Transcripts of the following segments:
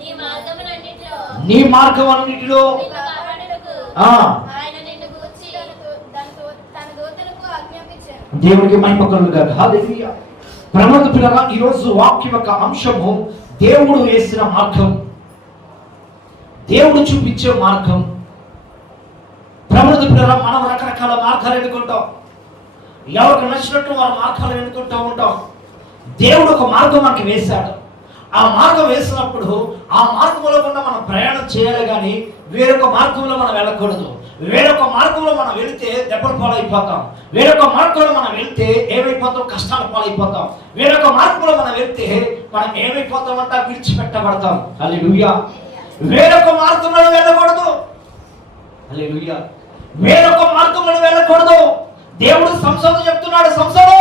నీ మార్గం అన్నిటిలో దేవునికి మహిమ కలుగుగాక. హల్లెలూయా. ప్రభువు పిల్లగా ఈరోజు వాక్యం యొక్క అంశము దేవుడు వేసిన మార్గం, దేవుడు చూపించే మార్గం. ప్రభువు పిల్లగా మనం రకరకాల మార్గాలు ఎన్నుకుంటాం, ఎవరికి నచ్చినట్టు వారి మార్గాలు ఎన్నుకుంటూ ఉంటాం. దేవుడు ఒక మార్గం మనకి వేశాడు. ఆ మార్గం వేసినప్పుడు ఆ మార్గంలో కూడా మనం ప్రయాణం చేయాలి, కానీ వేరొక మార్గంలో మనం వెళ్ళకూడదు. వేరొక మార్గంలో మనం వెళితే దెబ్బలు పాలైపోతాం. వేరొక మార్గంలో మనం వెళ్తే ఏమైపోతాం? కష్టాలు పాలైపోతాం. వేరొక మార్గంలో మనం వెళ్తే మనం ఏమైపోతామంట? విడిచిపెట్టబడతాం. హల్లెలూయా. వేరొక మార్గంలో వెళ్ళకూడదు. హల్లెలూయా. వేరొక మార్గంలో వెళ్ళకూడదు. దేవుడు సంసోను చెప్తున్నాడు, సంసోను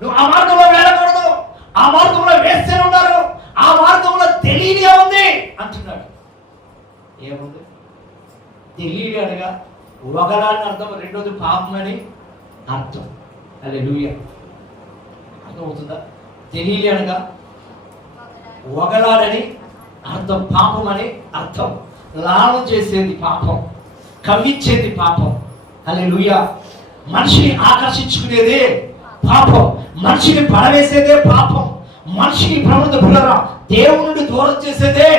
నువ్వు ఆ మార్గంలో వెళ్ళకూడదు, ఆ మార్గంలో వేస్తే ఉన్నారు, ఆ మార్గంలో తెలియదే ఉంది అంటున్నాడు. ఏముంది? తెలియదు అనగా వగలాలని అర్థం, రెండోది పాపం అని అర్థం. హల్లెలూయా. అర్థమవుతుందా? తెలియదు అనగా వగలాలని అర్థం, పాపం అని అర్థం. లాభం చేసేది పాపం, కవ్వించేది పాపం. హల్లెలూయా. మనిషిని ఆకర్షించుకునేదే పాపం, మనిషిని పడవేసేదే పాపం, మనిషిని ప్రముఖ పిల్లరా దేవుని నుండి దూరం చేసేదే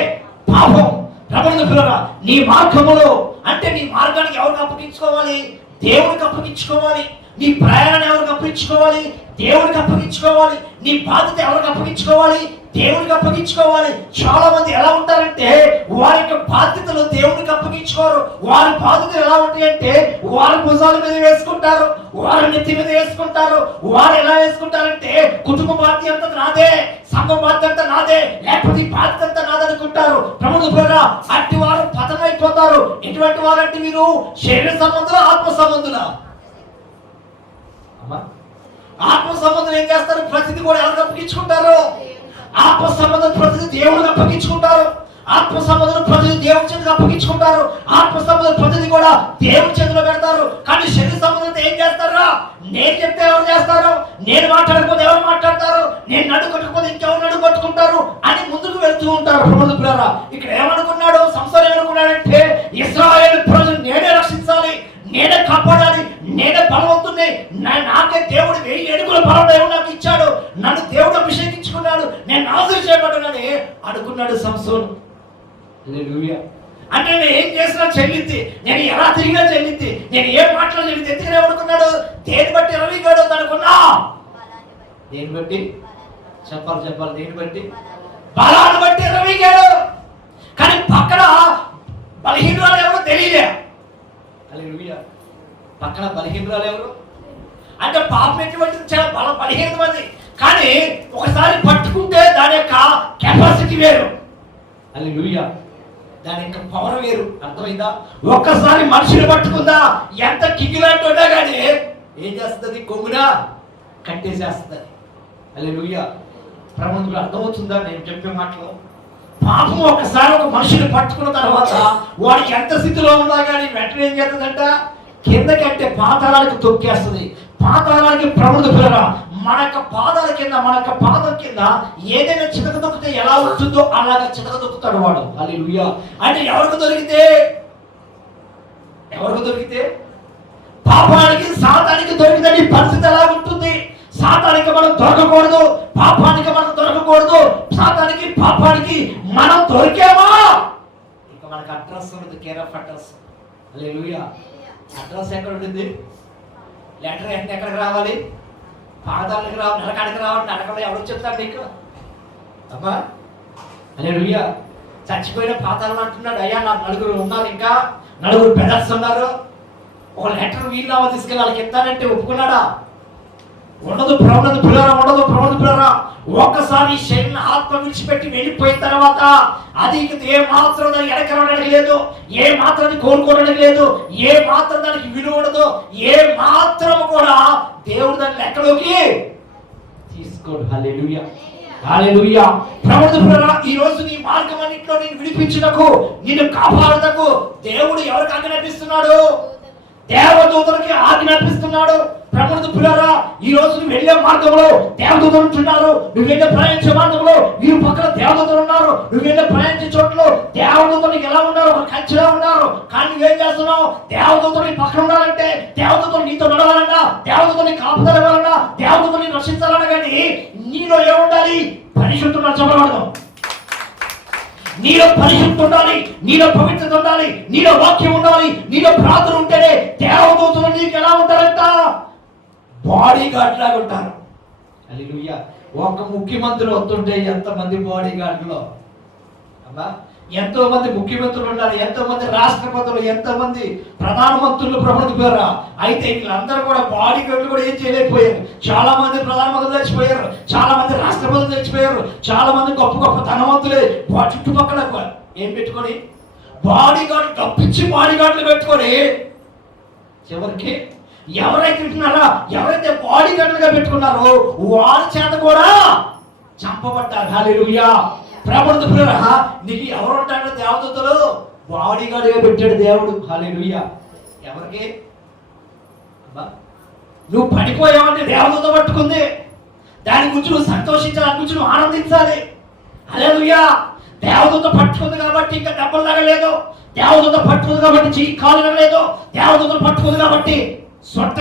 పాపం. ప్రముఖ పిల్లరా నీ మార్గములో అంటే నీ మార్గానికి ఎవరికి అప్పగించుకోవాలి? దేవునికి అప్పగించుకోవాలి. నీ ప్రయాణాన్ని ఎవరికి అప్పగించుకోవాలి? దేవునికి అప్పగించుకోవాలి. నీ బాధ్యత ఎవరికి అప్పగించుకోవాలి? దేవునికి అప్పగించుకోవాలి. చాలా మంది ఎలా ఉంటారంటే వారి యొక్క బాధ్యతలు దేవునికి అప్పగించుకోరు. వారి బాధ్యతలు ఎలా ఉంటాయంటే వారి భుజాల మీద వేసుకుంటారు, వారి నెత్తి మీద వేసుకుంటారు. వారు ఎలా వేసుకుంటారంటే కుటుంబ బాధ్యత అంతా నాదే, సంఘం బాధ్యత అంతా నాదే, లేకపోతే బాధ్యత అంతా నాదనుకుంటారు. ప్రముఖులుగా అట్టి వారు పతనమైపోతారు. ఎటువంటి వారంటే మీరు శరీర సంబంధులు, ఆత్మ సంబంధుల. ఆత్మ సంబంధం ఏం చేస్తారు? ప్రతిదీ కూడా ఎవరికి అప్పగించుకుంటారు? ఆత్మ సంబంధం ప్రతిదీ దేవుడికి అప్పగించుకుంటారు. ఆత్మ సంబంధం ప్రతిదీ దేవుడి చేతికి అప్పగించుకుంటారు. ఆత్మ సంబంధం ప్రతిదీ కూడా దేవుడి చేతిలో పెడతారు. కానీ శరీర సంబంధం ఏం చేస్తారా? నేను చెప్తే ఎవరు చేస్తారు, నేను మాట్లాడకపోతే ఎవరు మాట్లాడతారు, నేను నడు కొట్టకపోతే ఇంకెవరు నడు కొట్టుకుంటారు అని ముందుకు వెళ్తూ ఉంటారు. ప్రభుత్వ ఇక్కడ ఏమనుకున్నాడు సంసారం? ఏమనుకున్నాడంటే ఇశ్రాయేలు ప్రజలు నేనే రక్షించాలి, నేనే కాపాడాలి, నేనే బలవంతుని, నాకే దేవుడు 1000 అడుగుల బలం నాకు ఇచ్చాడు, నన్ను దేవుడు అభిషేకించుకున్నాడు, నేను నాశనం చేయబడ్డానని అనుకున్నాడు సంసోను. హల్లెలూయా. అంటే నేను ఏం చేసినా చెల్లింది, నేను ఎలా తిరిగినా చెల్లింది, నేను ఏం మాటలు చెల్లింది. ఎందుకనే అనుకున్నాడు? దేని బట్టి రవిగాడు అనుకున్నా? దేని బట్టి? చెప్పాలి దేని బట్టి? బలాన్ని బట్టి రవిగాడు. కానీ పక్కన బలహీనురాలు ఎవరు తెలియలే. హల్లెలూయా. పక్కన బలహీనురాలు ఎవరు అంటే పాపం ఎటువంటిది? చాలా బలహీనమైనది, కానీ ఒకసారి పట్టుకుంటే దాని యొక్క కెపాసిటీ వేరు. హల్లెలూయా. దాని యొక్క పవర్ వేరు. అర్థమైందా? ఒక్కసారి మనిషిని పట్టుకుందా ఎంత కిగిలాంటి ఉన్నా కానీ ఏం చేస్తుంది? కొమ్మున కట్టేసేస్తుంది. హల్లెలూయా. ప్రభువుకు అర్థమవుతుందా నేను చెప్పే మాటలు? పాపం ఒకసారి ఒక మనిషిని పట్టుకున్న తర్వాత వాడికి ఎంత స్థితిలో ఉన్నా కానీ వెంటనే ఏం చేస్తుందంట? కిందకంటే పాతాళానికి తొక్కేస్తుంది. పాతాళానికి ప్రభుత్వ పిల్లరా మన యొక్క పాదాల కింద, మన యొక్క పాదం కింద ఏదైనా చితక దొక్కితే ఎలా ఉంటుందో అలాగా చితక దొక్కుతాడు వాడు. హల్లెలూయా. అంటే ఎవరికి దొరికితే పాపానికి సాతానికి దొరికితే నీ పరిస్థితి ఎలా ఉంటుంది? సాతానికి మనం దొరకకూడదు, పాపానికి మనం దొరకకూడదు. సాతానికి పాపానికి మనం దొరికామా ఇక మనకు అడ్రస్ ఉంటుంది, care of address. Hallelujah. Address ఎక్కడ ఉంటుంది? లెటర్ ఎక్కడికి రావాలి? పాదాలకు రావాలి, నరకానికి రావాలి. నరకంలో ఎవరు చెప్తారు నీకు? అమ్మా. హల్లెలూయా. చచ్చిపోయిన పాతాలను అంటున్నాడు. అయ్యా నాకు 9 ఉన్నారు, ఇంకా 9 బ్రదర్స్ ఉన్నారు, ఒక లెటర్ వీళ్ళ తీసుకెళ్ళి చెప్తానంటే ఒప్పుకున్నాడా? ఉండదు. ప్రవణత పిల్లరా ఒక్కసారి శరీరం ఆత్మ విడిచిపెట్టి వెళ్ళిపోయిన తర్వాత అది ఏ మాత్రం దానికి ఎడకరడానికి లేదు, ఏ మాత్రం కోరుకోవడానికి లేదు, ఏ మాత్రం దానికి విలువ ఉండదు, ఏ మాత్రం కూడా దేవుడు దాన్ని లెక్కలోకి తీసుకోడు. హల్లెలూయా. హల్లెలూయా. ప్రవణత పిల్లరా ఈ రోజు నీ మార్గం అన్నింటిలో నేను విడిపించుటకు, నిన్ను కాపాడుటకు దేవుడు ఎవరికి ఆజ్ఞాపిస్తున్నాడు? దేవదూతలకి ఆజ్ఞాపిస్తున్నాడు. ప్రభుత్వ పిల్లరా ఈ రోజు నువ్వు వెళ్ళే మార్గంలో దేవదూతలు ఉంటున్నారు, నువ్వు వెళ్ళే ప్రయాణించే మార్గంలో వీరు పక్కన దేవదూతలు ఉన్నారు, నువ్వు వెళ్ళే ప్రయాణించే దేవదూతలు నీకు ఎలా ఉన్నారు? ఒక కంచెలా ఉన్నారు. కానీ నువ్వేం చేస్తున్నావు? దేవదూతలు నీ పక్కన ఉండాలంటే, దేవదూతలు నీతో నడవాలన్నా, దేవదూతలు నీకు కాపుదల ఇవ్వాలన్నా, దేవదూతలు నీకు రక్షించాలన్నా కానీ నీలో ఏముండాలి? పరిశుద్ధుడు చెప్పబడదు. నీలో పరిశుద్ధి ఉండాలి, నీలో పవిత్రత ఉండాలి, నీలో వాక్యం ఉండాలి, నీలో ప్రార్థన ఉంటేనే దేవదూతలు నీకు ఎలా ఉంటారంట? బాడీ గార్డ్ లాగా ఉంటారు. హల్లెలూయా. ఒక ముఖ్యమంత్రి వస్తుంటే ఎంతమంది బాడీ గార్డులో అమ్మా, ఎంతో మంది ముఖ్యమంత్రులు ఉన్నారు, ఎంతో మంది రాష్ట్రపతులు, ఎంతో మంది ప్రధానమంత్రులు ప్రభుత్వారా. అయితే వీళ్ళందరూ కూడా బాడీ గార్డులు కూడా ఏం చేయలేకపోయారు. చాలా మంది ప్రధానమంత్రులు చచ్చిపోయారు, చాలా మంది రాష్ట్రపతులు చచ్చిపోయారు, చాలా మంది గొప్ప గొప్ప ధనవంతులే చుట్టుపక్కల ఏం పెట్టుకొని బాడీ గార్డు తప్పించి బాడీ గార్డులు పెట్టుకొని చివరికి ఎవరైతే వింటున్నారా, ఎవరైతే బాడీ గార్డులుగా పెట్టుకున్నారో వారి చేత కూడా చంపబడ్డారు. హల్లెలూయా. ప్రభుత్వ ప్రియరా, నీకు ఎవరు ఉంటాడు? దేవదూతలు బాడీ గార్డుగా పెట్టాడు దేవుడు. హల్లెలూయా. ఎవరికి? నువ్వు పడిపోయావంటే దేవదూత పట్టుకుంది. దాని గురించి నువ్వు సంతోషించాలి, దాని గురించి నువ్వు ఆనందించాలి. హల్లెలూయా. దేవదూత పట్టుకుంది కాబట్టి ఇంకా దెబ్బలు తగలేదు, దేవదూత పట్టుకుంది కాబట్టి చెయ్యి కాలు తగలేదు, దేవదూతలు పట్టుకుంది కాబట్టి సొట్ట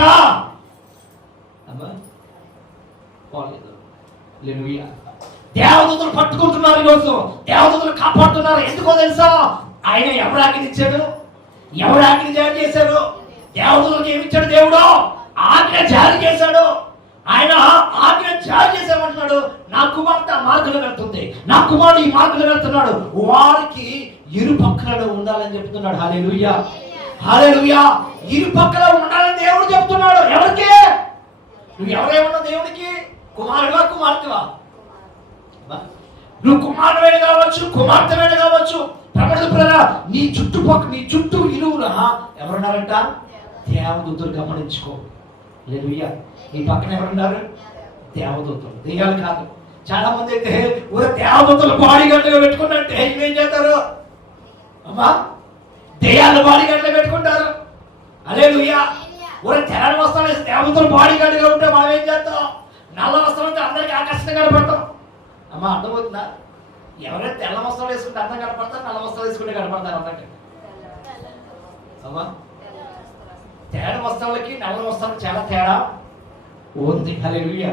దేవదూతలు పట్టుకుంటున్నారు. ఈరోజు దేవదూతలు కాపాడుతున్నారు. ఎందుకో తెలుసా? ఆయన ఎవరు ఆజ్ఞ ఇచ్చాడు? ఎవరు ఆజ్ఞ జారీ చేశాడు? దేవదూతలకు ఏమిచ్చాడు దేవుడు? ఆజ్ఞ జారీ చేశాడు. ఆయన ఆజ్ఞ జారీ చేసామంటున్నాడు, నా కుమార్తె మార్గంలో వెళ్తుంది, నా కుమారుడు ఈ మార్గంలో వెళ్తున్నాడు, వారికి ఇరు పక్కలలో ఉండాలని చెప్తున్నాడు. హల్లెలూయా. హల్లెలూయా. ఇరు పక్కల ఉండాలని దేవుడు చెప్తున్నాడు. ఎవరికి? నువ్వు ఎవరేమన్నా దేవుడికి కుమారుడువా కుమార్తెవా? నువ్వు కుమారుడైన కావచ్చు, కుమార్తెమైన కావచ్చు. ప్రపంచ నీ చుట్టుపక్కల నీ చుట్టూ ఇరువురా ఎవరున్నారంట? దేవదూతలు. గమనించుకో. హల్లెలూయా. ఈ పక్కన ఎవరున్నారు? దేవదూతలు. దెయ్యాలు కాదు. చాలా మంది అయితే దేవదూతలు బాడీ గార్డుగా పెట్టుకున్నట్టే ఏం చేస్తారు అమ్మా? దెయ్యాలు బాడీ గార్డుగా పెట్టుకుంటారు. హల్లెలూయా. తెల్లని వస్త్రాలు వేసి దేవదూతలు బాడీ గార్డుగా ఉంటే మనం ఏం చేస్తాం? నల్ల వస్త్రాలు ఉంటే అందరికీ ఆకర్షణగా కనపడతాం. అమ్మా, అర్థమవుతుందా? ఎవరైతే తెల్ల వస్త్రాలు వేసుకుంటే అందం కనపడతారు, నల్ల వస్త్రాలు వేసుకుంటే కనపడతారు అన్నట్టు. అమ్మా, తెల్లని వస్త్రాలకి నల్ల వస్త్రాలకి చాలా తేడా ఉంది. హల్లెలూయా.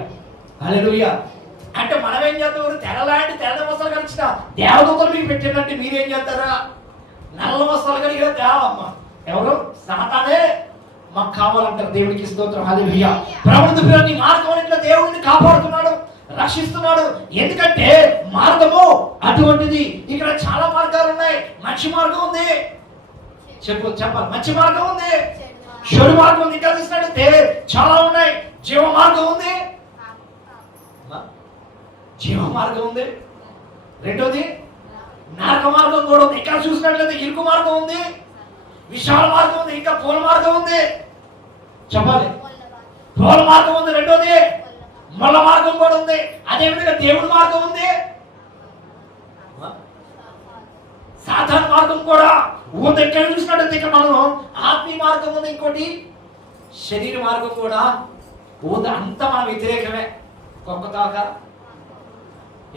హల్లెలూయా. అంటే మనం ఏం చేస్తాం? తెల్లలాంటి తెల్ల వస్త్రాలు కలిసిన దేవదూతలు మీకు పెట్టినట్టు మీరేం చేస్తారా? నల్ల వస్త్రాలు కలిగిన దేవమ్మ ఎవరు? సాతానే మాకు కావాలంటారు. దేవుడికి స్తోత్రం. హల్లెలూయా. ప్రభుత్వ నీ మార్గం ఇట్లా దేవుడిని కాపాడుతున్నాడు, రక్షిస్తున్నాడు. ఎందుకంటే మార్గము అటువంటిది. ఇక్కడ చాలా మార్గాలు ఉన్నాయి. మంచి మార్గం ఉంది, చెప్పాలి. మంచి మార్గం ఉంది, చెడు మార్గం ఉంది. ఇంకా చూసినట్టే చాలా ఉన్నాయి. జీవ మార్గం ఉంది, జీవ మార్గం ఉంది. రెండోది నరక మార్గం కూడా ఉంది. ఇక్కడ చూసినట్లయితే ఇరుకు మార్గం ఉంది, విశాల మార్గం ఉంది, ఇంకా పూల మార్గం ఉంది. చెప్పాలి. పూల మార్గం ఉంది. రెండోది ముళ్ళ మార్గం కూడా ఉంది. అదేవిధంగా దేవుడి మార్గం ఉంది, సాధారణ మార్గం కూడా ఉంది. ఎక్కడ చూసినట్టు ఇక్కడ మనం ఆత్మీయ మార్గం ఉంది, ఇంకోటి శరీర మార్గం కూడా ఉంది. అంతా మన వ్యతిరేకమే. ఒక్క తాక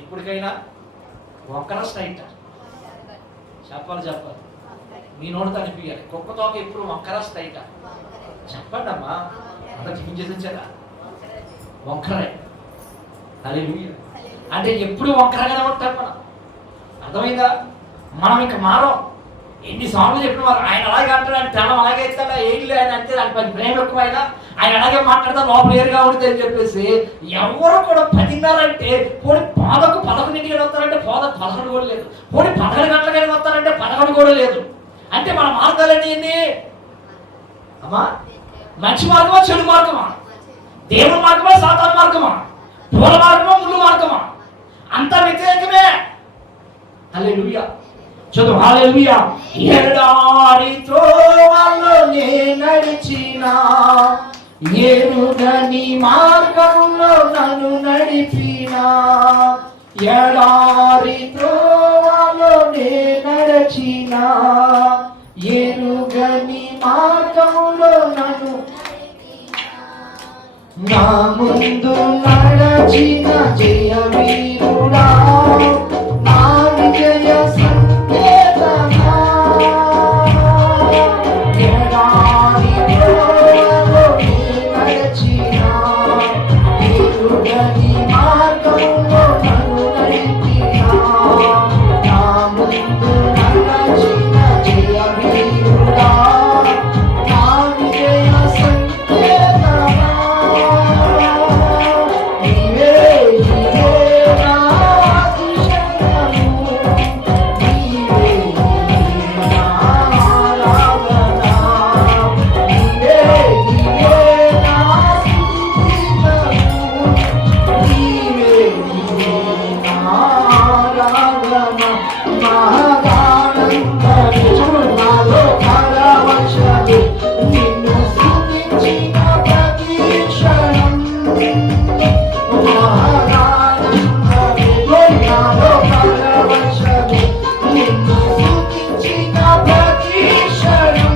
ఎప్పటికైనా ఒక్కర స్ట్రైట్ చెప్పాలి. మీ నోటితో అనిపించాలి. కుక్క తోక ఎప్పుడు వంకర స్ట్రైట్ చెప్పండి అమ్మా. అంత చూపించేసారా? వంకరే. హల్లెలూయా. అంటే ఎప్పుడు వంకరగానే ఉంటారు మనం. అర్థమైందా? మనం ఇంకా మారం. ఎన్నిసార్లు చెప్పిన వారు ఆయన అలాగే అంటాడు, ఆయన తెలం అలాగే ఇస్తాడా, ఏం లేదు ఆయన అంటే దాని ప్రేమ ఎక్కువ ఆయన అలాగే మాట్లాడతా లోపల ఏరుగా ఉంటుంది అని చెప్పేసి ఎవరు కూడా 10:30 అంటే పోనీ 11 వస్తారంటే 11 కూడా లేదు, పోనీ 11 గంటలకైనా వస్తారంటే 11 కూడా లేదు. అంటే మన మార్గాలన్నీ ఎన్ని అమ్మా? మంచి మార్గమా చెడు మార్గమా? దేవుని మార్గమా సాతాను మార్గమా? పూల మార్గమా ముళ్ళు మార్గమా? అంతా వ్యతిరేకమే. హల్లెలూయా. చదువు. హల్లెలూయా. ఎడారి త్రోవలో నే నడిచినా, ఎరుగని మార్గంలో నన్ను నడిపినా, ఎడారి త్రోవలో నే నడిచినా, ఎరుగని మార్గంలో నన్ను నా ముందు నడచిన జయ వీరుడా, నా విజయ సంకేత మహదానందమే నాలో పరవశమే నిన్ను స్తుతించిన ప్రతి క్షణం మహదానందమే నాలో పరవశమే నిన్ను స్తుతించిన ప్రతి క్షణం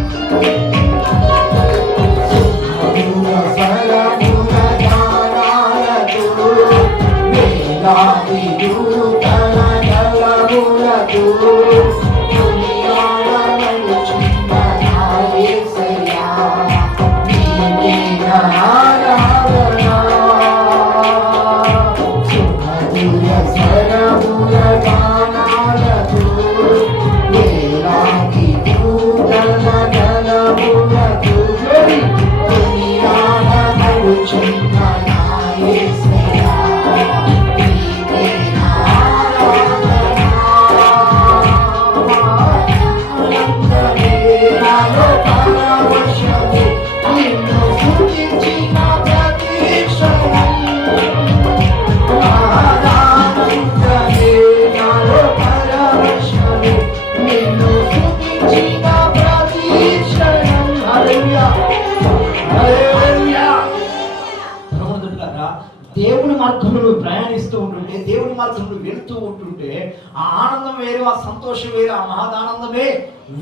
దేవుని మార్గంలో ప్రయాణిస్తూ ఉంటుంటే, దేవుని మార్గంలో వెళుతూ ఉంటుంటే ఆ ఆనందం వేరు, ఆ సంతోషం వేరు, ఆ మహదానందమే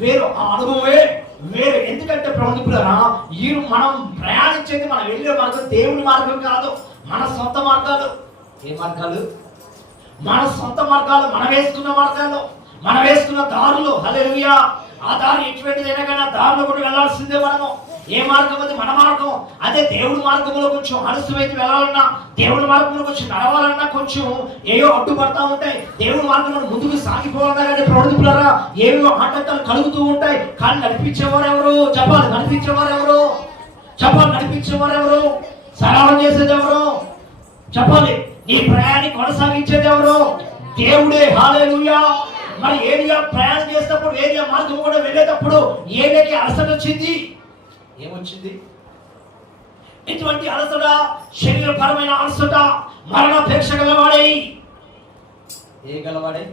వేరు, ఆ అనుభవమే వేరు. ఎందుకంటే ప్రభుత్వ ఈ మనం ప్రయాణించేది, మనం వెళ్ళే మార్గం దేవుని మార్గం కాదు, మన సొంత మార్గాలు. ఏ మార్గాలు? మన సొంత మార్గాలు, మనం వేసుకున్న మార్గాలు, మనం వేసుకున్న దారులు. హల్లెలూయా. ఆ దారి ఎటువంటిదైనా కానీ ఆ దారిలో కూడా వెళ్ళాల్సిందే మనము. ఏ మార్గం అది? మన మార్గం. అదే దేవుడి మార్గంలో కొంచెం అలసిపోయి వెళ్ళాలన్నా, దేవుడి మార్గంలో కొంచెం నడవాలన్నా కొంచెం ఏవో అడ్డుపడతా ఉంటాయి. దేవుడి మార్గంలో ముందుకు సాగిపోవాలన్నా కానీ ప్రవృత్తులారా ఏవో ఆటంకాలు కలుగుతూ ఉంటాయి. కానీ నడిపించేవారు ఎవరు? చెప్పాలి. నడిపించేవారు ఎవరు? చెప్పాలి. నడిపించేవారు ఎవరు? సరళం చేసేది ఎవరు? చెప్పాలి. నీ ప్రయాణాన్ని కొనసాగించేది ఎవరు? దేవుడే. హల్లెలూయా. మరి ఏరియా ప్రయాణం చేసేటప్పుడు, ఏరియా మార్గం కూడా వెళ్ళేటప్పుడు ఏరియాకి అలసట వచ్చింది. ఏమొచ్చింది? ఇటువంటి అలసట, శరీరపరమైన అలసట, మరణాపేక్ష గలవాడే. ఏ గలవాడే?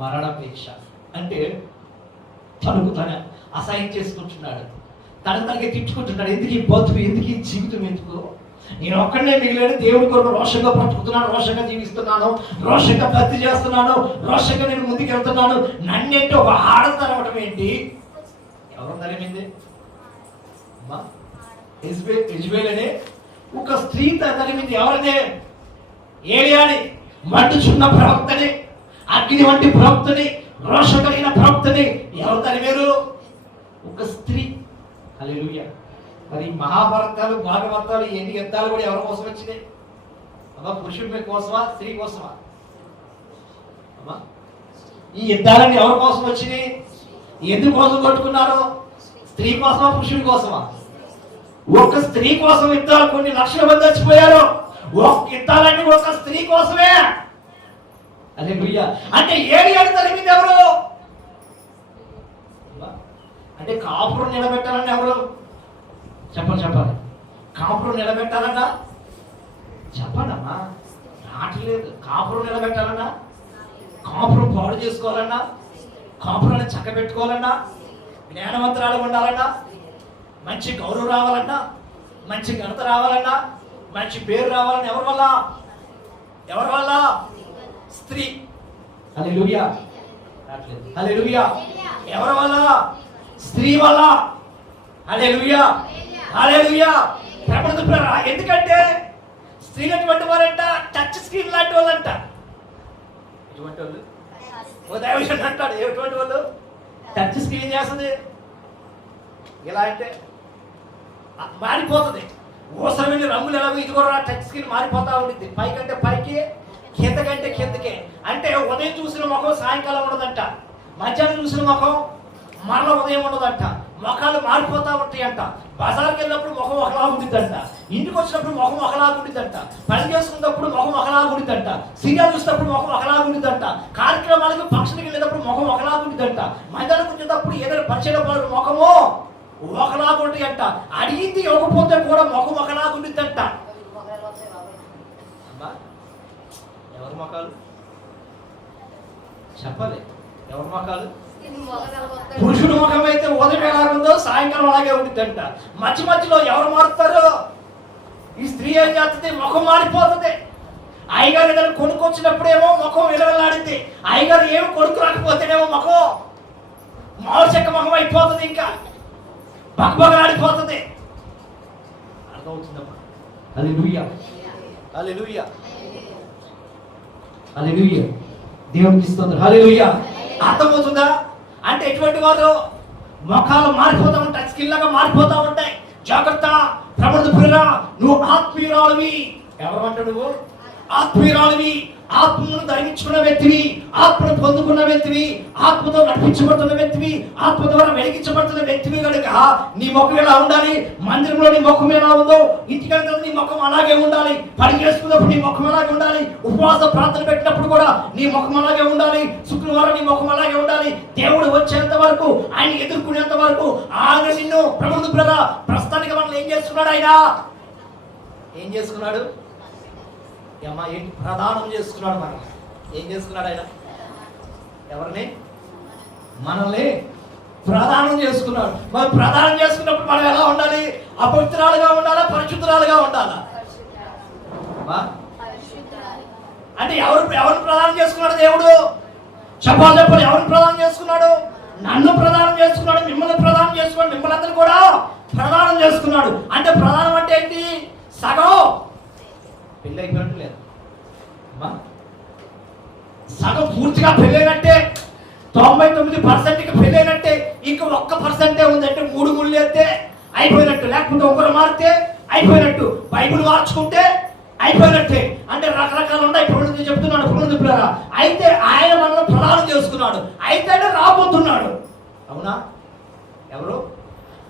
మరణాపేక్ష అంటే తనకు తన అసహ్యం చేసుకుంటున్నాడు, తనకి తిట్టుకుంటున్నాడు. ఎందుకు ఈ బతుకు, ఎందుకు ఈ జీవితం, ఎందుకు నేను ఒక్కడనే మిగిలాను, దేవుడి కొరకు రోషంగా బ్రతుకుతున్నాను, రోషంగా జీవిస్తున్నాను, రోషంగా భక్తి చేస్తున్నాను, రోషంగా నేను ముందుకు వెళ్తున్నాను. నన్నేంటి ఒక ఆడతరవటం ఏంటి? ఎవరు తరిమింది? ఇజ్రాయేల్ అనే ఒక స్త్రీ తరిమింది. ఎవరినే? ఏలియాని. మండుచున్న ప్రవక్తని, అగ్ని వంటి ప్రవక్తని, రోష కలిగిన ప్రవక్తని ఎవరు తరిమేరు? ఒక స్త్రీ. హల్లెలూయా. మరి మహాభారతాలు, భాగవతాలు, ఎన్ని యుద్ధాలు కూడా ఎవరి కోసం వచ్చినాయి? అమ్మా, పురుషుడి కోసమా, స్త్రీ కోసమా? అమ్మా, ఈ యుద్ధాలన్నీ ఎవరి కోసం వచ్చినాయి? ఎందుకోసం కొట్టుకున్నారు? స్త్రీ కోసమా, పురుషుడి కోసమా? ఒక స్త్రీ కోసం యుద్ధాలు కొన్ని లక్షల మంది చచ్చిపోయారు. ఒక యుద్ధాలన్నీ ఒక స్త్రీ కోసమే. హల్లెలూయా. అంటే ఏలియాని తరిమింది ఎవరు? అంటే కాపురం నిలబెట్టాలని ఎవరు? చెప్పాలి. కాపురం నిలబెట్టాలన్నా చెప్పండమ్మా. రావట్లేదు. కాపురం నిలబెట్టాలన్నా, కాపురం పాడు చేసుకోవాలన్నా, కాపురాన్ని చక్కబెట్టుకోవాలన్నా, జ్ఞానవంతరాలు ఉండాలన్నా, మంచి గౌరవం రావాలన్నా, మంచి ఘనత రావాలన్నా, మంచి పేరు రావాలన్నా ఎవరి వల్ల? స్త్రీ. హల్లెలూయా. హల్లెలూయా. ఎవరి వల్ల? స్త్రీ వల్ల. హల్లెలూయా. హల్లెలూయా. ప్రపంచంలో ఎందుకంటే స్త్రీలు ఎటువంటి వారంట? టచ్ స్క్రీన్ లాంటి వాళ్ళంట. ఎటువంటి వాళ్ళు? ఓ దైవజనుడు అంటాడు, ఎటువంటి వాళ్ళు? టచ్ స్క్రీన్ చేస్తుంది. ఎలా అంటే మారిపోతుంది. ఓసరమైన రంగులు ఎలాగో ఇది కూడా టచ్ స్క్రీన్ మారిపోతా ఉంటుంది. పైకంటే పైకి, కింద కంటే కిందకే. అంటే ఉదయం చూసిన ముఖం సాయంకాలం ఉండదంట, మధ్యాహ్నం చూసిన ముఖం మరల ఉదయం ఉండదంట. ముఖాలు మారిపోతా ఉంటాయంట. బజార్కి వెళ్ళినప్పుడు ముఖం ఒకలా ఉండిద్దంట, ఇంటికి వచ్చినప్పుడు ముఖం ఒకలా ఉండిద్దంట, పని చేసుకున్నప్పుడు ముఖం ఒకలా ఉండిద్దంట, సీరియల్ చూసినప్పుడు ముఖం ఒకలా ఉండిద్దంట, కార్యక్రమాలకు ఫంక్షన్కి వెళ్ళినప్పుడు ముఖం ఒకలా ఉండిద్దంట, మధ్యాహ్నం వచ్చేటప్పుడు ఏదైనా పరిచయం ముఖము ఒకలాగా ఉంటాయంట. అడిగింది ఇవ్వకపోతే కూడా ముఖం ఒకలాగా ఉండిద్దంట. ఎవరి ముఖాలు? చెప్పాలి. ఎవరి మొఖాలు? పురుషుడు ముఖం అయితే ఉదయం ఎలాగుందో సాయంకాలం అలాగే ఉంటుందంట. మధ్య మధ్యలో ఎవరు మారుతారు? ఈ స్త్రీ ఏం చేస్తుంది? ముఖం మారిపోతుంది. అయ్యగారు ఏదైనా కొనుక్కొచ్చినప్పుడేమో ముఖం విలవలాడింది. అయ్యగారు ఏమో కొడుకు రాకపోతేనేమో ముఖం మామిడి చెక్క ముఖం అయిపోతుంది, ఇంకా బగబగలాడిపోతుంది. అర్థమవుతుందమ్మా? హల్లెలూయా, హల్లెలూయా, హల్లెలూయా. దేవునికి స్తోత్రం. హల్లెలూయా. అర్థమవుతుందా? అంటే ఎటువంటి వారు? ముఖాలు మారిపోతూ ఉంటాయి, స్కిన్ లాగా మారిపోతూ ఉంటాయి. జాగ్రత్త ప్రభువు ప్రియరా, నువ్వు ఆత్మీయురాలివి. ఎవరంటే నువ్వు ఆత్మీయురాలివి. ఆత్మను ధరించుకున్న వ్యక్తివి, ఆత్మను పొందుకున్న వ్యక్తివి, ఆత్మతో నడిపించబడుతున్న వ్యక్తివి, ఆత్మ ద్వారా వెలిగించబడుతున్న వ్యక్తివి కనుక నీ ముఖం ఎలా ఉండాలి? మందిరంలో నీ ముఖం ఎలా ఉందో ఇంటికంటే నీ ముఖం అలాగే ఉండాలి. పని చేసుకున్నప్పుడు నీ ముఖం అలాగే ఉండాలి. ఉపవాస ప్రార్థన పెట్టినప్పుడు కూడా నీ ముఖం అలాగే ఉండాలి. శుక్రవారం నీ ముఖం అలాగే ఉండాలి. దేవుడు వచ్చేంత వరకు, ఆయన ఎదుర్కొనేంత వరకు ఆయన నిన్ను ప్రభువు ప్రస్తుతానికి మనల్ని ఏం చేసుకున్నాడు? ఆయన ఏం చేసుకున్నాడు? అమ్మా ఏంటి? ప్రదానం చేసుకున్నాడు. మనం ఏం చేసుకున్నాడు? ఆయన ఎవరిని? మనల్ని ప్రదానం చేసుకున్నాడు. మరి ప్రదానం చేసుకున్నప్పుడు మనం ఎలా ఉండాలి? అపవిత్రాలుగా ఉండాలా? పరిశుద్ధురాలుగా ఉండాలా? అంటే ఎవరు ప్రదానం చేసుకున్నాడు? దేవుడు. చెప్పాలి. ఎవరిని ప్రదానం చేసుకున్నాడు? నన్ను ప్రదానం చేసుకున్నాడు, మిమ్మల్ని ప్రదానం చేసుకున్నాడు, మిమ్మల్ని అందరూ కూడా ప్రదానం చేసుకున్నాడు. అంటే ప్రదానం అంటే ఏంటి? సగం పెళ్ళి అయిపోయినట్టు లేదు, సగం పూర్తిగా పెళ్ళైనట్టే. 99% పెళ్ళైనట్టే. ఇంకా 1% ఉందంటే 3 ముళ్ళు ఎత్తే అయిపోయినట్టు, లేకపోతే ఒకరు మారితే అయిపోయినట్టు, బైబిల్ మార్చుకుంటే అయిపోయినట్టే. అంటే రకరకాలు ఉన్నాయి. ఇప్పుడు చెప్తున్నాడు పునరుద్ధరణ. అయితే ఆయన మనల్ని ప్రదానం చేసుకున్నాడు. అయితే రాబోతున్నాడు. అవునా? ఎవరు?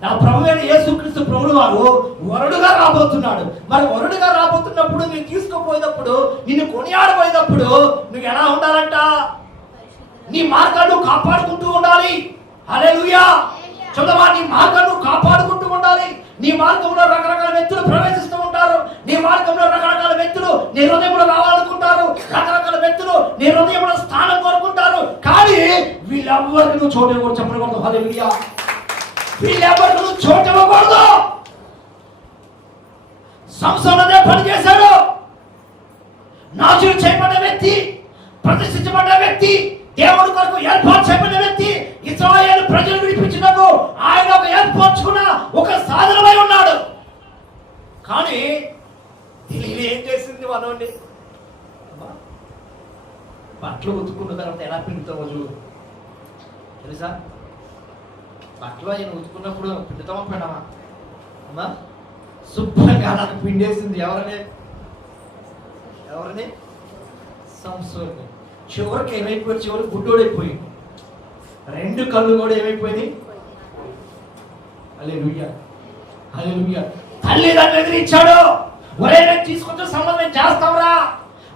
నా ప్రభువైన యేసుక్రీస్తు ప్రభువు వారు వరుడుగా రాబోతున్నాడు. మరి వరుడుగా రాబోతున్నప్పుడు నువ్వు తీసుకుపోయినప్పుడు, నిన్ను కొనియాడబోయినప్పుడు నువ్వు ఎలా ఉండాలంట? నీ మార్గాన్ని కాపాడుకుంటూ ఉండాలి. హల్లెలూయా. చూడవా, నీ మార్గాన్ని కాపాడుకుంటూ ఉండాలి. నీ మార్గంలో రకరకాల వ్యక్తులు ప్రవేశిస్తూ ఉంటారు. నీ మార్గంలో రకరకాల వ్యక్తులు నీ హృదయంలో రావాలనుకుంటారు. రకరకాల వ్యక్తులు నీ హృదయంలో స్థానం కోరుకుంటారు. కానీ వీళ్ళెవ్వరికి నువ్వు చోటు ఇవ్వకూడదు. చెప్పకూడదు. హల్లెలూయా. వీళ్ళెవ్వరికి నువ్వు చోటు ఇవ్వకూడదు. సంసోను అదే పని చేశాడు. నాజీరు చేయబడ్డ వ్యక్తి, ప్రతిష్ఠించబడ్డ వ్యక్తి, దేవుడి కొరకు ఏర్పాటు చేయబడిన వ్యక్తి, ఇశ్రాయేలు ప్రజలు విడిపించినకు ఆయన ఒక ఏర్పరచుకున్న ఒక సాధనమై ఉన్నాడు. కానీ తెలియదు ఏం చేసింది మనోడి? బట్టలు ఉతుకున్న తర్వాత ఎలా పిండుతామో చూడు. తెలుసా? బట్టలు ఆయన ఉతుకున్నప్పుడు పిండుతామా పిండమా? అమ్మా శుభ్రంగా నాకు పిండేసింది. ఎవరని? సంసోను. చివరికి ఏమైపోయింది? చివరికి గుడ్డోడైపోయింది. 2 కళ్ళు కూడా ఏమైపోయింది? హల్లెలూయా, హల్లెలూయా. తల్లిదండ్రులు ఎదిరించాడు. ఒరే నేను తీసుకొచ్చే సంబంధం చేస్తావురా,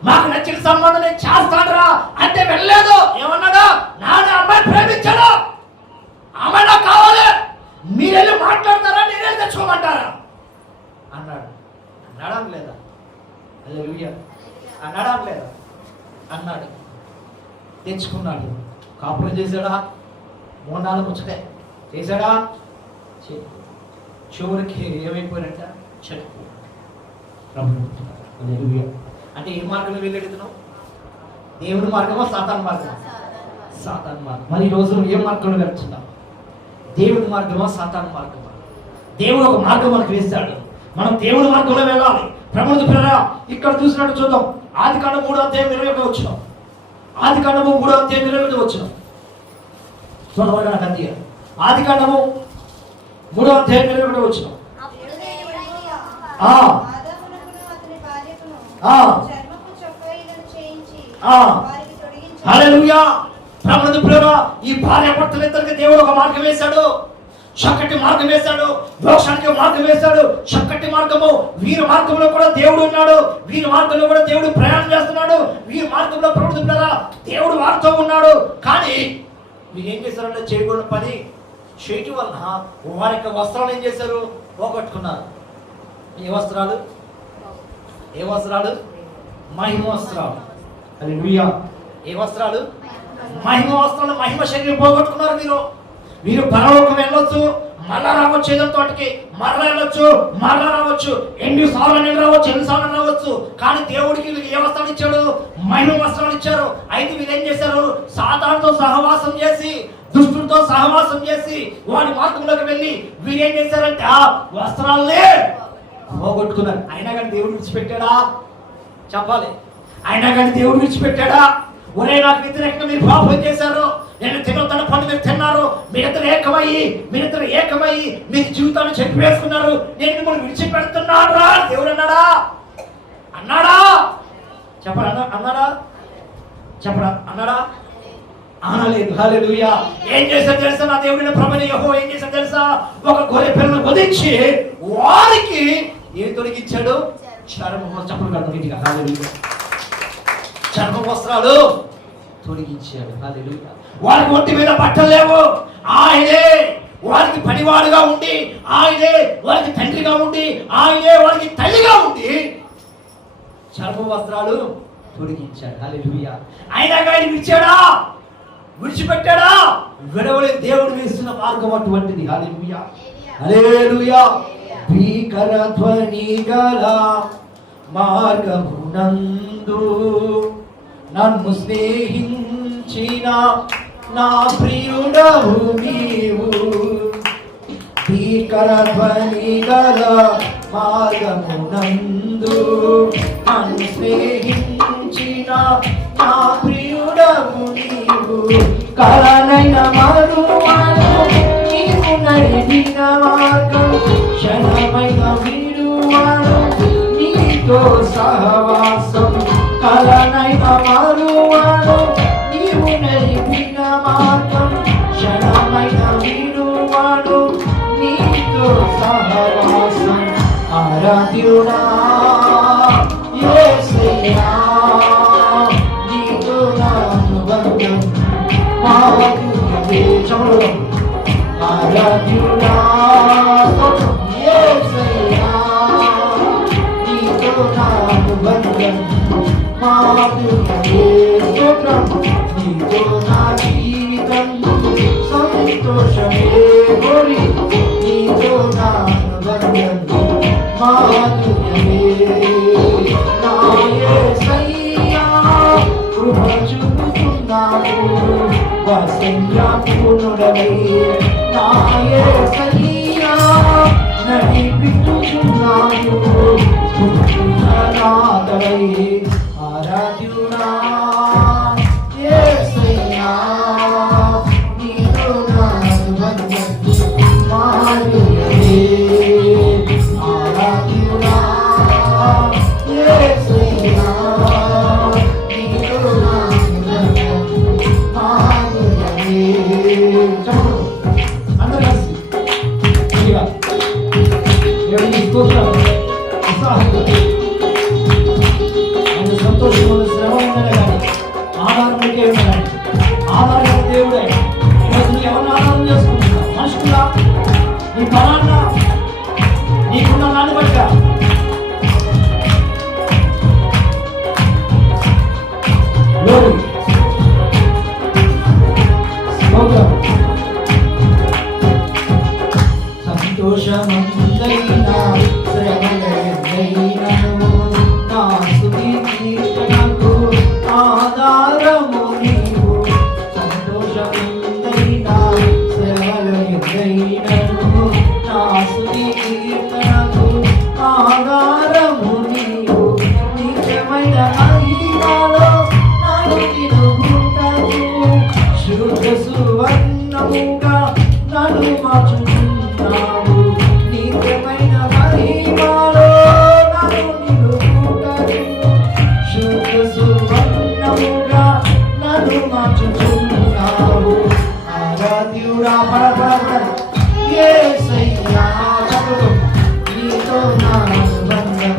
మాకు నచ్చిన సంబంధం నేను చేస్తానురా అంటే వెళ్ళలేదు. ఏమన్నాడు? నాన్న అమ్మాయి ప్రేమించాడు, అమ్మాయి నాకు కావాలి, మీరెళ్ళి మాట్లాడతారా, నేనే తెచ్చుకోమంటారా అన్నాడు. అన్నాడా లేదా? హల్లెలూయా. అన్నాడా లేదా? అన్నాడు. తెచ్చుకున్నాడు. కాపురం చేశాడా? 3-4 ముచ్చటే చేశాడా? చివరికి ఏమైపోయినట్ట? చనిపోయాడు. అంటే ఏ మార్గంలో వెళ్ళెడుతున్నావు? దేవుడి మార్గమా సాతాను మార్గమా? సాతాను మార్గం. మరి ఈ రోజు ఏ మార్గంలో వెళ్తున్నావు? దేవుడి మార్గమా సాతాను మార్గమా? దేవుడు ఒక మార్గం మనకు వేస్తాడు. మనం దేవుడి మార్గంలో వెళ్ళాలి. ప్రభువు ప్రియరా, ఇక్కడ చూసినట్టు చూద్దాం. ఆదికాండం 3:21 వచ్చినాం. ఆదికాండము 3:21 వచ్చినాం. చూడవగా కత్తియ ఆదికాండము 3:21 వచ్చినాం. హల్లెలూయా. ప్రభువు ప్రియరా, ఈ భార్య భర్తలిద్దరికి దేవుడు ఒక మార్గం వేశాడు. చక్కటి మార్గం వేశాడు. మోక్షానికి మార్గం వేశాడు. చక్కటి మార్గము. వీరి మార్గంలో కూడా దేవుడు ఉన్నాడు. వీరి మార్గంలో కూడా దేవుడు ప్రయాణం చేస్తున్నాడు. వీరి మార్గంలో ప్రభువు దేవుడు వారితో ఉన్నాడు. కానీ మీరు ఏం చేశారంటే చేయకూడని పని చేయటం వలన వారి యొక్క వస్త్రాలు ఏం చేశారు? పోగొట్టుకున్నారు. ఏ వస్త్రాలు? ఏ వస్త్రాలు? మహిమ వస్త్రాలు. హల్లెలూయా. ఏ వస్త్రాలు? మహిమ వస్త్రాలు, మహిమ శరీరం పోగొట్టుకున్నారు. మీరు పరలోకం వెళ్ళొచ్చు, మళ్ళా రావచ్చు, ఏదో తోటకి మరలా వెళ్ళొచ్చు, మరలా రావచ్చు, ఎన్నిసార్లు రావచ్చు, ఎన్నిసార్లు రావచ్చు. కానీ దేవుడికి ఏ వస్త్రాలు ఇచ్చాడు? మహిమ వస్త్రాలు ఇచ్చారు. అయితే మీరు ఏం చేశారు? సాతానుతో సహవాసం చేసి, దుష్టుడితో సహవాసం చేసి, వాడి మార్గంలోకి వెళ్ళి వీరేం చేశారంటే ఆ వస్త్రాలనే పోగొట్టుకున్నారు. అయినా కానీ దేవుడు విడిచిపెట్టాడా? చెప్పాలి. అయినా కానీ దేవుడు విడిచిపెట్టాడా? ఒరే, నాకు వ్యతిరేకంగా మీరు పాపం చేశారు, నేను తినొద్దన్న పండు మీరు తిన్నారు, మీరిద్దరు ఏకమయ్యి మీ జీవితాన్ని చెప్పి వేసుకున్నారు, నేను మిమ్మల్ని విడిచిపెడుతున్నారా? దేవుడు అన్నాడా? అన్నాడా? అనలేదు. హల్లెలూయా. ఏం చేశాడు తెలుసా? నా దేవుడిని ప్రభుని యెహోవా ఏం చేశాడు తెలుసా? ఒక గొర్రె పిల్లను వధించి వారికి ఏం తొలగించాడు? చర్మ వస్త్రాలు తొలగించాడు. హల్లెలూయా. వారికి ఒంటి మీద బట్టలు లేవు, ఆయనే వారికి పనివాడుగా ఉండి, ఆయనే వారికి తండ్రిగా ఉండి, ఆయనే వారికి తల్లిగా ఉండి చర్మ వస్త్రాలు తొలగించాడు. హల్లెలూయా. అయినా కానీ విడిచిపెట్టాడా? విడవలే. దేవుడు వేస్తున్న మార్గం అటువంటిది. హల్లెలూయా. హల్లెలూయా. భీకర ధ్వని గల మార్గమునందు నన్ను స్నేహించిన నా ప్రియుడవు నీవు. భీకర ధ్వని గల మార్గమునందు నన్ను స్నేహించిన నా ప్రియుడవు నీవు. కలనైన మరువను నీవు నడిపిన మార్గం, క్షణమైన విడువను నీతో సహవాసం. కలనైన మరువను నీవు నడిపిన మార్గం, క్షణమైన విడువను నీతో సహవాసం. ఆరాధ్యుడా యేసయ్యా, నీతో నా అనుబంధం ఆరాధ్యుడా యేసయ్యా, నీతో నా అనుబంధం నీతో నా జీవితం సంతోషమే గోరి. నీతో నా అనుబంధం మాధుర్యమే. నా యేసయ్యా కృప చూపుతున్నావు, వాత్సల్య పూర్ణుడవై. నా యేసయ్యా నడిపించుచున్నావు, నాథవై. ఆరాధ్యుడా యేసయ్యా, నీతో నా అనుబంధం మాధుర్యమే. ఆరాధ్యుడా యేసయ్యా, నీతో నా అనుబంధం మాధుర్యమే. అందరూ కలిసి సంతోషంలో శ్రమ ఉందనే కానీ ఆధారం మీకే ఉండాలి. ఆధారం దేవుడే. ఈరోజు నువ్వు ఎవరిని ఆధారం చేసుకుంటున్నావు? మనుషులా? నీ బలాన్నా? నీకున్న దాన్ని బట్ట? సంతోషమందైనా శ్రమలెన్నైనను నా స్తుతి కీర్తనకు ఆధారము నీవు. సంతోషమందైనా శ్రమలెన్నైనను నా స్తుతి కీర్తనకు ఆధారము నీవు. నిత్యమైన మహిమలో నన్ను నిలుపుటకు శుద్ధ సువర్ణముగా నన్ను మార్చుచున్నావు. నిత్యమైన మహిమలో నన్ను నిలుపుటకు శుద్ధ సువర్ణముగా నన్ను మార్చుచున్నావు. ఆరాధ్యుడా యేసయ్యా, నీతో నా అనుబంధం